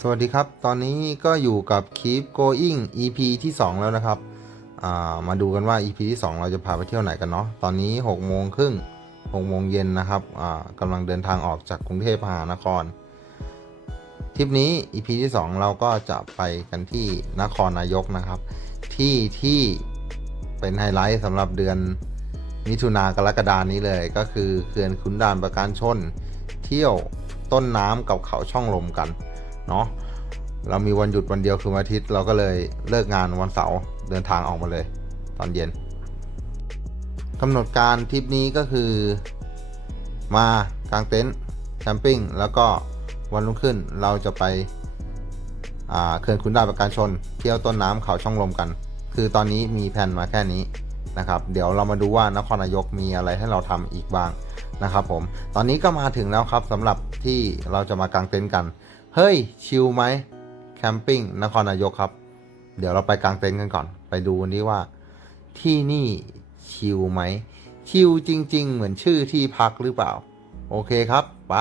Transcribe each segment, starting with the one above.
สวัสดีครับ ตอนนี้ก็อยู่กับ Keep Going EP ที่ 2 แล้วนะครับามาดูกันว่า EP ที่ 2 เราจะพาไปเที่ยวไหนกันเนาะ ตอนนี้6โมงครึ่ง6โมงเย็นนะครับกำลังเดินทางออกจากกรุงเทพมหานคร ทริปนี้ EP ที่ 2 เราก็จะไปกันที่นครนายกนะครับ ที่ที่เป็นไฮไลท์สำหรับเดือนมิถุนากรกฎานี้เลยก็คือเขื่อนขุนด่านประการชน เที่ยวต้นน้ำกับเขาช่องลมกัน เนาะเรามีวันหยุดวันเดียวคือวันอาทิตย์ เราก็เลยเลิกงานวันเสาร์เดินทางออกมาเลย ตอนเย็นกำหนดการทริปนี้ก็คือมากางเต็นท์แคมปิ้งแล้วก็วันรุ่งขึ้นเราจะไปอ่าเขื่อนขุนด่าประการชน เที่ยวต้นน้ำเขาช่องลมกัน คือตอนนี้มีแผนมาแค่นี้นะครับ เดี๋ยวเรามาดูว่านครนายกมีอะไรให้เราทำอีกบ้างนะครับผม ตอนนี้ก็มาถึงแล้วครับสำหรับที่เราจะมากางเต็นท์กัน เฮ้ย ชิลไหมแคมปิ้งนครนายกครับ เดี๋ยวเราไปกางเต็นท์กันก่อน ไปดูวันดีว่า ที่นี่ชิลไหม ชิลจริง ๆ เหมือนชื่อที่พักหรือเปล่า โอเคครับ ไป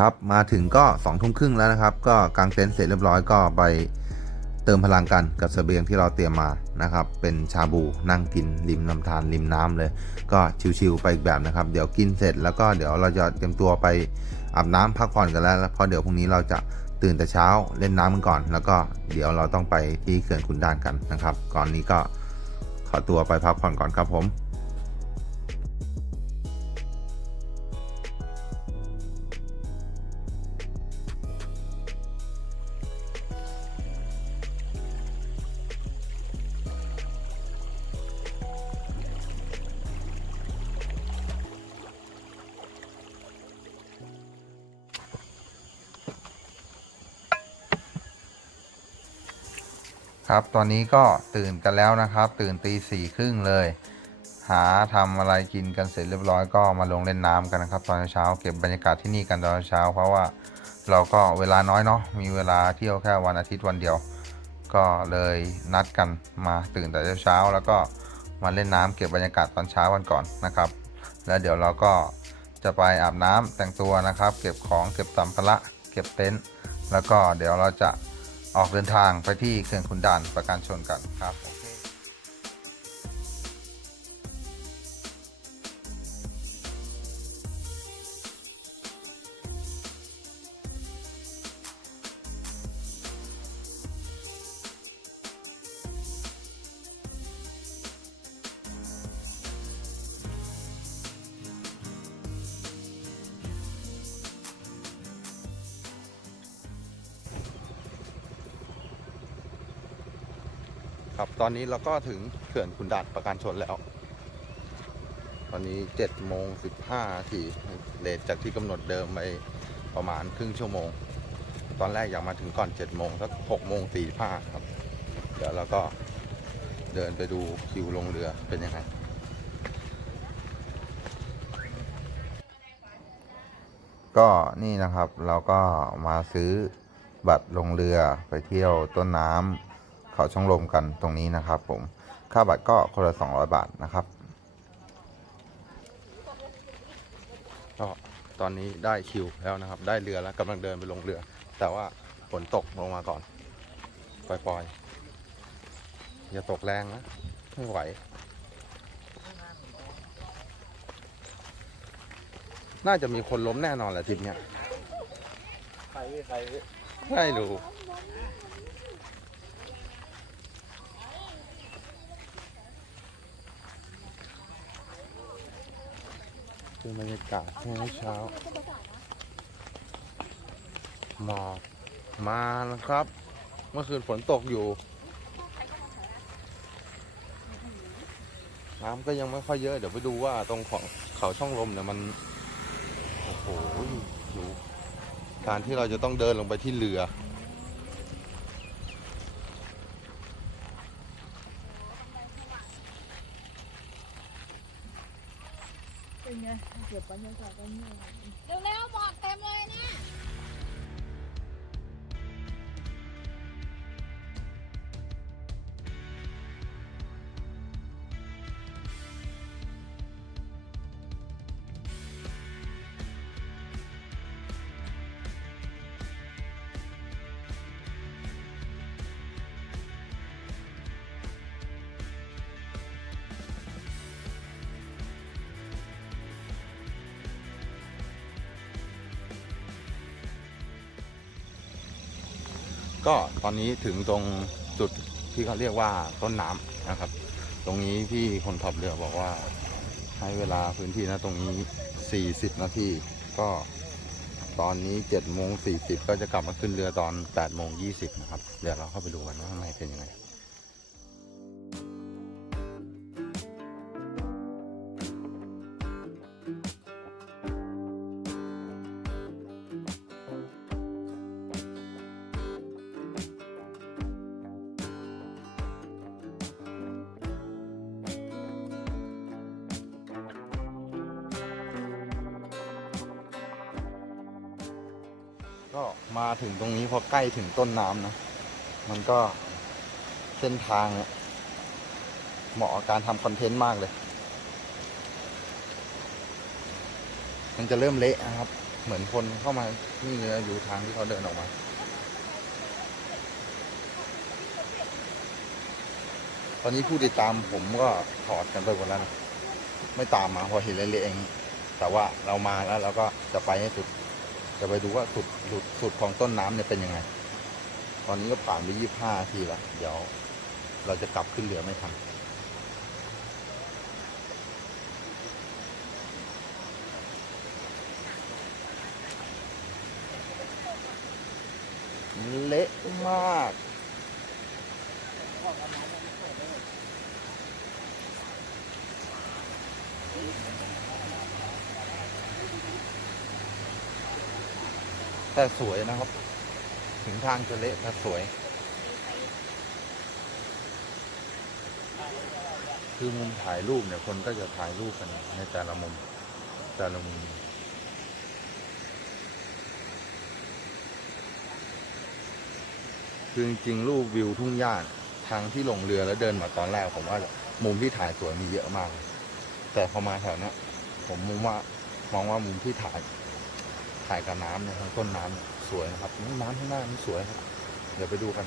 ครับมาถึงก็สองทุ่มครึ่งแล้วนะครับ ก็กางเต็นท์เสร็จเรียบร้อยก็ไปเติมพลังกันกับเสบียงที่เราเตรียมมานะครับ เป็นชาบูนั่งกินริมลำธารริมน้ำเลย ก็ชิวๆไปอีกแบบนะครับ เดี๋ยวกินเสร็จแล้วก็เดี๋ยวเราจะเตรียมตัวไปอาบน้ำพักผ่อนกันแล้วเพราะเดี๋ยวพรุ่งนี้เราจะตื่นแต่เช้าเล่นน้ำกันก่อน แล้วก็เดี๋ยวเราต้องไปที่เขื่อนขุนด่านกันนะครับ ก่อนนี้ก็ขอตัวไปพักผ่อนก่อนครับผม ครับ ตอนนี้ก็ตื่นกันแล้วนะครับ ตื่นตีสี่ครึ่งเลย หาทำอะไรกินกันเสร็จเรียบร้อยก็มาลงเล่นน้ำกันนะครับ ตอนเช้าเก็บบรรยากาศที่นี่กันตอนเช้า เพราะว่าเราก็เวลาน้อยเนาะมีเวลาเที่ยวแค่วันอาทิตย์วันเดียว ก็เลยนัดกันมาตื่นแต่เช้าแล้วก็มาเล่นน้ำเก็บบรรยากาศตอนเช้ากันก่อนนะครับ แล้วเดี๋ยวเราก็จะไปอาบน้ำแต่งตัวนะครับ เก็บของเก็บสัมภาระเก็บเต็นท์แล้วก็เดี๋ยวเราจะ ออกเดินทางไปที่เขื่อนขุนด่านประการชนกันครับ ครับ ตอนนี้เราก็ถึงเขื่อนขุนด่านประการชนแล้ว ตอนนี้7จ็ดโมงสิบห้าทีเลทจากที่กำหนดเดิมไปประมาณครึ่งชั่วโมง ตอนแรกอยากมาถึงก่อน7จ็ดโมงสักหกโมงสี่ห้าครับ เดี๋ยวเราก็เดินไปดูคิวลงเรือเป็นยังไงก็นี่นะครับเราก็มาซื้อบัตรลงเรือไปเที่ยวต้นน้ำ เขาช่องลมกันตรงนี้นะครับผมค่าบัตรก็คนละ200 บาทนะครับก็ตอนนี้ได้คิวแล้วนะครับ ได้เรือแล้วกำลังเดินไปลงเรือ แต่ว่าฝนตกลงมาก่อนปล่อยๆ อย่าตกแรงนะไม่ไหว น่าจะมีคนล้มแน่นอนแหละทริปเนี้ยใครพี่ใครพี่ไม่รู้ือบรรยากาศช่วงเช้าหมอกมาแล้วครับ เมื่อคืนฝนตกอยู่ น้ำก็ยังไม่ค่อยเยอะ เดี๋ยวไปดูว่าตรงของเขาช่องลมเนี่ยมัน โอ้โหดูการที่เราจะต้องเดินลงไปที่เรือ เก็บบรรยากาศกันเนี่ยเร็วๆบอกเต็มเลยนะ ก็ตอนนี้ถึงตรงจุดที่เขาเรียกว่าต้นน้ำนะครับ ตรงนี้พี่คนขับเรือบอกว่าให้เวลาพื้นที่นะตรงนี้ 40 นาทีก็ตอนนี้7โมง40 ก็จะกลับมาขึ้นเรือตอน8โมง20นะครับ เดี๋ยวเราเข้าไปดูกันว่าข้างในเป็นยังไง ก็มาถึงตรงนี้พอใกล้ถึงต้นน้ำนะ มันก็เส้นทาง เหมาะกับการทำคอนเทนต์มากเลย มันจะเริ่มเละนะครับ เหมือนคนเข้ามานี่เลยอยู่ทางที่เขาเดินออกมาตอนนี้ผู้ติดตามผมก็ถอดกันไปหมดแล้วนะ ไม่ตามมาพอเห็นเละๆอง แต่ว่าเรามาแล้วเราก็จะไปให้สุด จะไปดูว่าสุดสุดสุดของต้นน้ำเนี่ยเป็นยังไง ตอนนี้ก็ผ่านไปยี่ห้าทีละเดี๋ยว เราจะกลับขึ้นเรือไม่ทันเละมาก แต่สวยนะครับ ถึงทางจะเละแต่สวย คือมุมถ่ายรูปเนี่ยคนก็จะถ่ายรูปกันในแต่ละมุมแต่ละมุมคือจริงๆรูปวิวทุ่งหญ้าทางที่ลงเรือแล้วเดินมาตอนแรกผมว่ามุมที่ถ่ายสวยมีเยอะมาก แต่พอมาแถวนี้ผมมุมว่ามองว่ามุมที่ถ่าย ถ่ายกับน้ำเนี่ยทางต้นน้ำสวยนะครับน้ำข้างหน้านี่สวยครับ เดี๋ยวไปดูกัน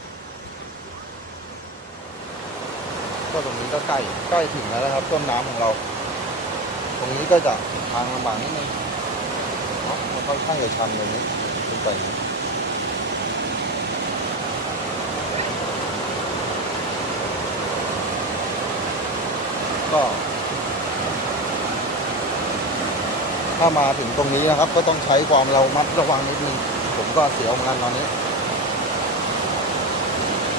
ก็ตรงนี้ก็ใกล้ใกล้ถึงแล้วนะครับ ต้นน้ำของเรา ตรงนี้ก็จะทางลำบากนิดนึงเนาะมันค่อนข้างจะชันเลยนี้ขึ้นไปนี้ก็ ถ้ามาถึงตรงนี้นะครับ ก็ต้องใช้ความเรามัดระวังนิดนึง ผมก็เสียวเหมือนกันตอนนี้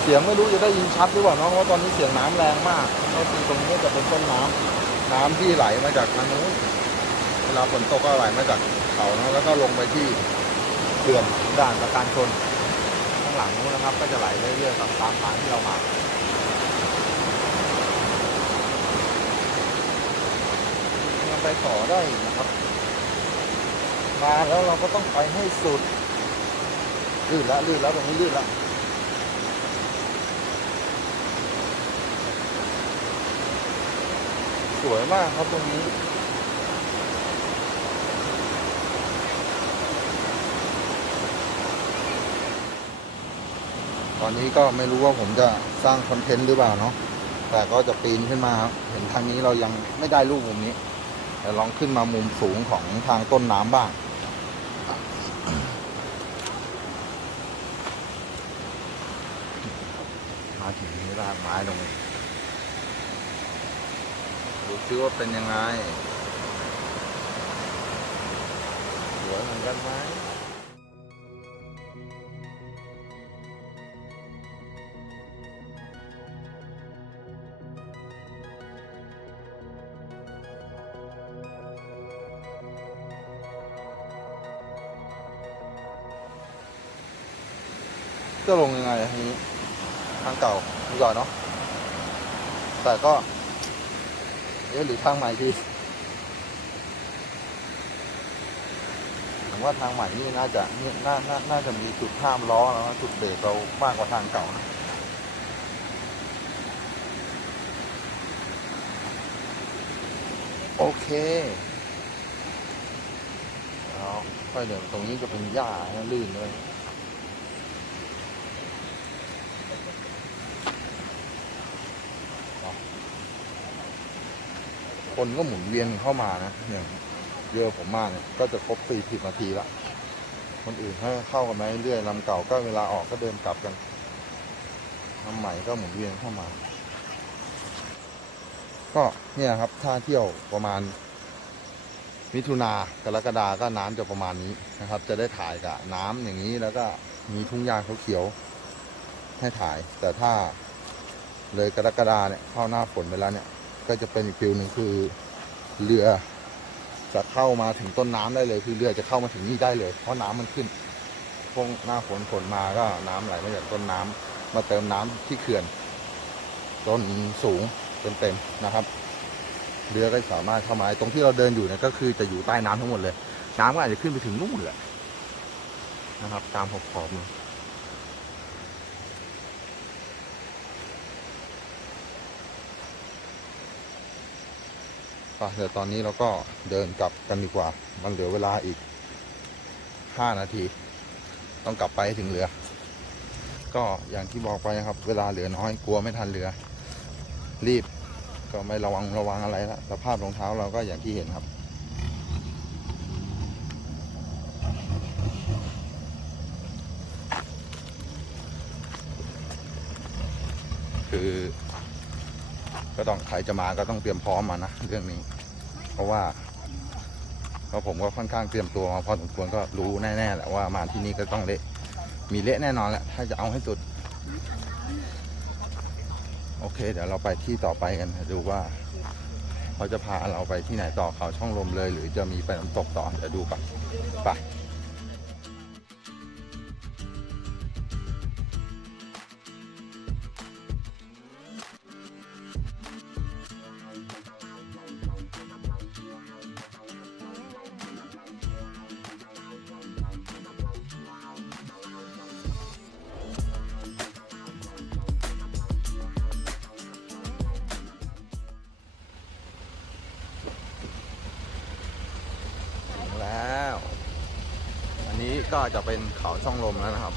เสียงไม่รู้จะได้ยินชัดหรือเปล่าเนาะเพราะตอนนี้เสียงน้ำแรงมากก็คือตรงนี้จะเป็นต้นน้ำน้ำที่ไหลมาจากทางนู้นเวลาฝนตกก็ไหลมาจากเขาเนาะแล้วก็ลงไปที่เขื่อนด่านประการชนข้างหลังนู้นนะครับ ก็จะไหลเรื่อยๆตามทางที่เรามาไปต่อได้นะครับ มาแล้วเราก็ต้องไปให้สุดลื่นแล้วลื่นแล้วตรงนี้ลื่นแล้วสวยมากครับตรงนี้ตอนนี้ก็ไม่รู้ว่าผมจะสร้างคอนเทนต์หรือเปล่าเนาะ แต่ก็จะปีนขึ้นมาครับ เห็นทางนี้เรายังไม่ได้รูปมุมนี้ แต่ลองขึ้นมามุมสูงของทางต้นน้ำบ้าง มาถึงนี้ รากไม้ลงดูซิว่าเป็นยังไงสวยเหมือนกันไหม ดีกว่าเนาะแต่ก็ เอ๊ะหรือทางใหม่ดีผมว่าทางใหม่นี่น่าจะนี่น่าน่าน่าจะมีจุดห้ามล้อแล้วจุดเบรกเรามากกว่าทางเก่านะโอเคเอาค่อยเดินตรงนี้จะเป็นหญ้าลื่นเลย คนก็หมุนเวียนเข้ามานะอย่างเรือผมมาเนี่ยก็จะครบสี่สิบนาทีละคนอื่นให้เข้ากันมาเรื่อยลำเก่าก็เวลาออกก็เดินกลับกันลำใหม่ก็หมุนเวียนเข้ามา ก็เนี่ยครับถ้าเที่ยวประมาณ มิถุนากรกฎาก็น้ำจะประมาณนี้นะครับ จะได้ถ่ายกับน้ำอย่างนี้แล้วก็มีทุ่งหญ้าเขียวๆให้ถ่าย แต่ถ้าเลยกรกฎาเนี่ยเข้าหน้าฝนไปแล้วเนี่ย ก็จะเป็นอีกฟิลหนึ่งคือเรือจะเข้ามาถึงต้นน้ำได้เลย คือเรือจะเข้ามาถึงนี่ได้เลย เพราะน้ำมันขึ้นพวกหน้าฝนฝนมาก็น้ำไหลมาจากต้นน้ำมาเติมน้ำที่เขื่อนต้นสูงเต็มเต็มๆนะครับ เรือก็สามารถเข้ามาตรงที่เราเดินอยู่เนี่ยก็คือจะอยู่ใต้น้ำทั้งหมดเลย น้ำก็อาจจะขึ้นไปถึงนู่นเลยนะครับ ตามขอบขอบ ๆเลยอะเดี๋ยวตอนนี้เราก็เดินกลับกันดีกว่า มันเหลือเวลาอีกห้านาที ต้องกลับไปถึงเรือ ก็อย่างที่บอกไปนะครับ เวลาเหลือน้อยกลัวไม่ทันเรือ รีบก็ไม่ระวังระวังอะไรละสภาพรองเท้าเราก็อย่างที่เห็นครับคือก็ต้องใครจะมาก็ต้องเตรียมพร้อมมานะเรื่องนี้ เพราะว่าเพราะผมก็ค่อนข้างเตรียมตัวมาพอสมควรก็รู้แน่ๆแหละว่ามาที่นี่ก็ต้องเละมีเละแน่นอนแหละถ้าจะเอาให้สุด โอเค เดี๋ยวเราไปที่ต่อไปกันดูว่าเขาจะพาเราไปที่ไหนต่อเขาช่องลมเลย หรือจะมีไปน้ำตกต่อเดี๋ยวดูก่อนไป ก็จะเป็นเขาช่องลมแล้วนะครับ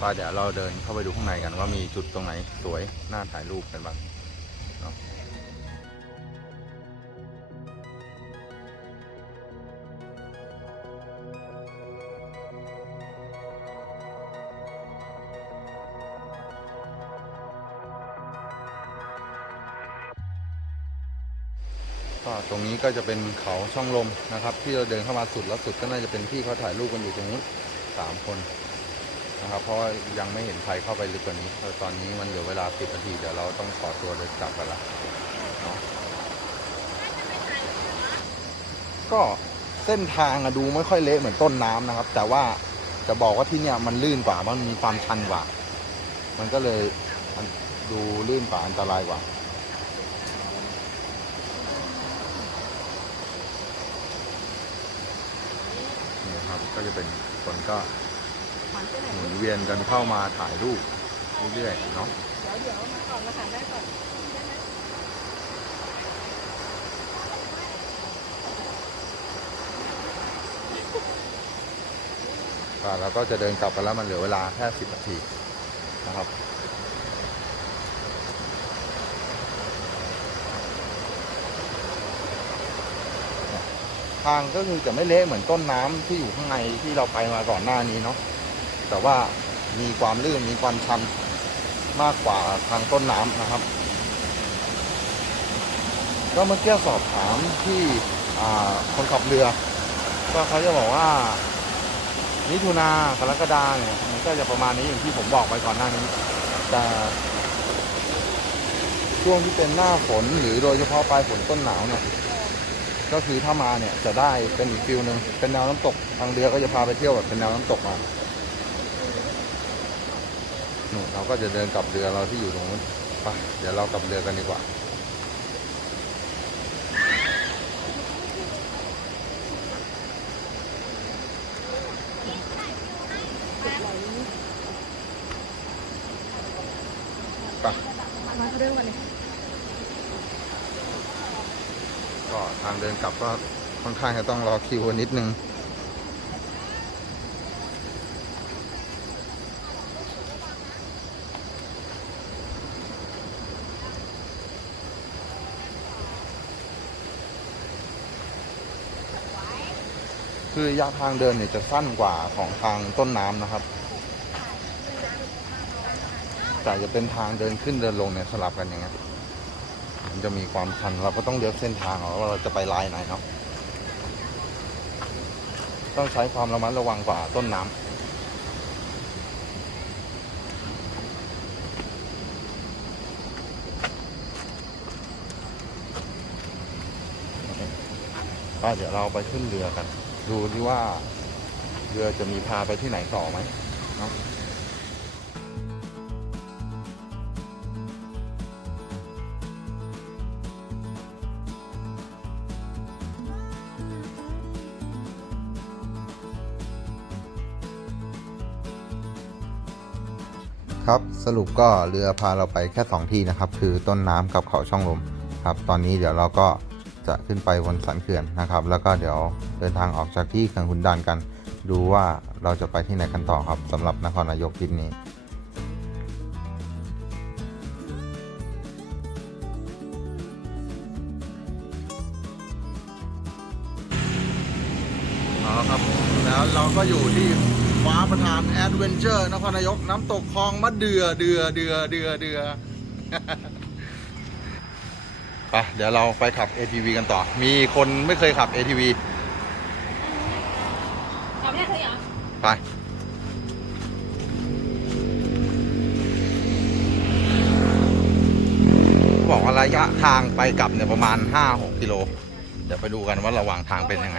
ก็เดี๋ยวเราเดินเข้าไปดูข้างในกันว่ามีจุดตรงไหนสวยน่าถ่ายรูปกันบ้างเนาะ จะเป็นเขาช่องลมนะครับ ที่เราเดินเข้ามาสุดแล้วสุดก็น่าจะเป็นที่เขาถ่ายรูปกันอยู่ตรงนู้นสามคนนะครับ เพราะว่ายังไม่เห็นใครเข้าไปลึกกว่านี้ตอนนี้มันเหลือเวลาสิบนาทีเดี๋ยวเราต้องขอตัวเดินกลับกันละเนาะก็เส้นทางอะดูไม่ค่อยเละเหมือนต้นน้ำนะครับ แต่ว่าจะบอกว่าที่เนี่ยมันลื่นกว่ามันมีความชันกว่า มันก็เลยดูลื่นกว่าอันตรายกว่า นี่นะครับ ก็จะเป็นคนก็หมุนเวียนกันเข้ามาถ่ายรูปเรื่อยๆเนาะเดี๋ยวเดี๋ยวมาก่อนมาถามได้ก่อนก็เราก็จะเดินกลับไปแล้วมันเหลือเวลาแค่สิบนาทีนะครับ ทางก็คือจะไม่เละเหมือนต้นน้ำที่อยู่ข้างในที่เราไปมาก่อนหน้านี้เนาะแต่ว่ามีความลื่นมีความชันมากกว่าทางต้นน้ำนะครับ ก็เมื่อกี้สอบถามที่คนขับเรือ ก็เขาจะบอกว่ามิถุนากรกฎาเนี่ยมันก็จะประมาณนี้อย่างที่ผมบอกไปก่อนหน้านี้แต่ช่วงที่เป็นหน้าฝนหรือโดยเฉพาะปลายฝนต้นหนาวเนี่ย ก็คือถ้ามาเนี่ยจะได้เป็นอีกฟิลหนึ่งเป็นแนวน้ำตกทางเรือก็จะพาไปเที่ยวแบบเป็นแนวน้ำตกมาหนูเราก็จะเดินกลับเรือเราที่อยู่ตรงนู้นไปเดี๋ยวเรากลับเรือกันดีกว่าไปมาเรื่องกันเลย ก็ทางเดินกลับก็ค่อนข้างจะต้องรอคิวนิดนึงคือระยะทางเดินเนี่ยจะสั้นกว่าของทางต้นน้ำนะครับ แต่จะเป็นทางเดินขึ้นเดินลงเนี่ยสลับกันอย่างเงี้ย จะมีความชัน เราก็ต้องเลือกเส้นทางว่าเราจะไปลายไหนเนาะต้องใช้ความระมัดระวังกว่าต้นน้ำก็เดี๋ยวเราไปขึ้นเรือกัน ดูที่ว่า เรือจะมีพาไปที่ไหนต่อไหมเนาะ สรุปก็เรือพาเราไปแค่ 2 ที่นะครับ คือต้นน้ำกับเขาช่องลมครับ ตอนนี้เดี๋ยวเราก็จะขึ้นไปบนสันเขื่อนนะครับ แล้วก็เดี๋ยวเดินทางออกจากที่เขื่อนขุนด่านกัน ดูว่าเราจะไปที่ไหนกันต่อครับสำหรับนครนายกทริปนี้ครับแล้วเราก็อยู่ที่ ฟ้าประธานแอดเวนเจอร์นครนายกน้ำตกคลองมะเดือเดือเดือเดือเดือไปเดี๋ยวเราไปขับ ATV กันต่อ มีคนไม่เคยขับ ATV เอาไม่ได้เคยเหรอ ไป บอกว่าระยะทางไปกลับเนี่ยประมาณ 5-6 กิโล เดี๋ยวไปดูกันว่าระหว่างทางเป็นยังไง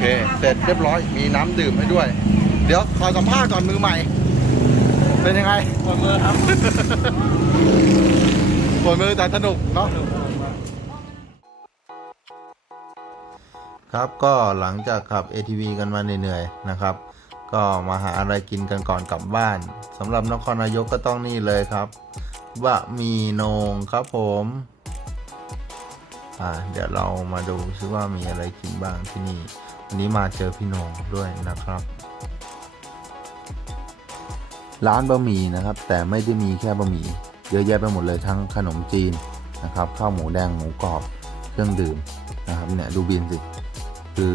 เค เสร็จเรียบร้อย มีน้ำดื่มให้ด้วย เดี๋ยวขอสัมภาษณ์ก่อนมือใหม่ เป็นยังไงปวดมือครับปวดมือแต่สนุกเนาะ ครับก็หลังจากขับ ATV กันมาเหนื่อยๆนะครับ ก็มาหาอะไรกินกันก่อนกลับบ้านสำหรับนครนายกก็ต้องนี่เลยครับบะหมี่โหนงครับผมอ่าเดี๋ยวเรามาดูซิว่ามีอะไรกินบ้างที่นี่ วันนี้มาเจอพี่โหนงด้วยนะครับ ร้านบะหมี่นะครับ แต่ไม่ได้มีแค่บะหมี่เยอะแยะไปหมดเลยทั้งขนมจีนนะครับ ข้าวหมูแดงหมูกรอบเครื่องดื่มนะครับเนี่ยดูบินสิคือ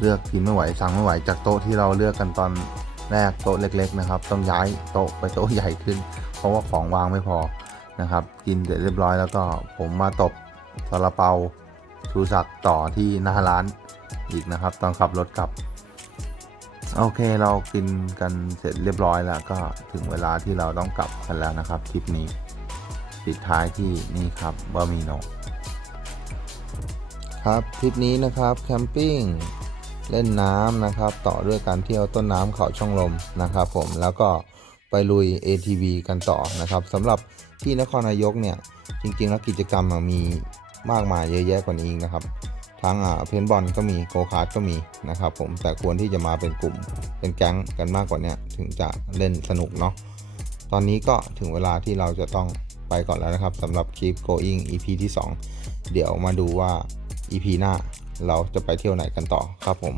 เลือกกินไม่ไหวสั่งไม่ไหวจากโต๊ะที่เราเลือกกันตอนแรกโต๊ะเล็ก ๆ นะครับ ต้องย้ายโต๊ะไปโต๊ะใหญ่ขึ้น เพราะว่าของวางไม่พอนะครับ กินเสร็จเรียบร้อยแล้วก็ผมมาตบซาลาเปาชูศักต่อที่หน้าร้าน อีกนะครับ ตอนขับรถกลับ โอเคเรากินกันเสร็จเรียบร้อยแล้ว ก็ถึงเวลาที่เราต้องกลับกันแล้วนะครับทริปนี้ปิดท้ายที่นี่ครับบะหมี่โนครับทริปนี้นะครับแคมปิ้งเล่นน้ำนะครับ ต่อด้วยการเที่ยวต้นน้ำเขาช่องลมนะครับผมแล้วก็ไปลุย ATV กันต่อนะครับสำหรับที่นครนายกเนี่ยจริงๆแล้วกิจกรรมมีมากมายเยอะแยะกว่านี้นะครับ ทั้งอ่าเพนบอลก็มีโกคาร์ดก็มีนะครับผมแต่ควรที่จะมาเป็นกลุ่มเป็นแก๊งกันมากกว่านี้ถึงจะเล่นสนุกเนาะตอนนี้ก็ถึงเวลาที่เราจะต้องไปก่อนแล้วนะครับสำหรับคลิป Going EP ที่ 2 เดี๋ยวมาดูว่า EP หน้าเราจะไปเที่ยวไหนกันต่อครับผม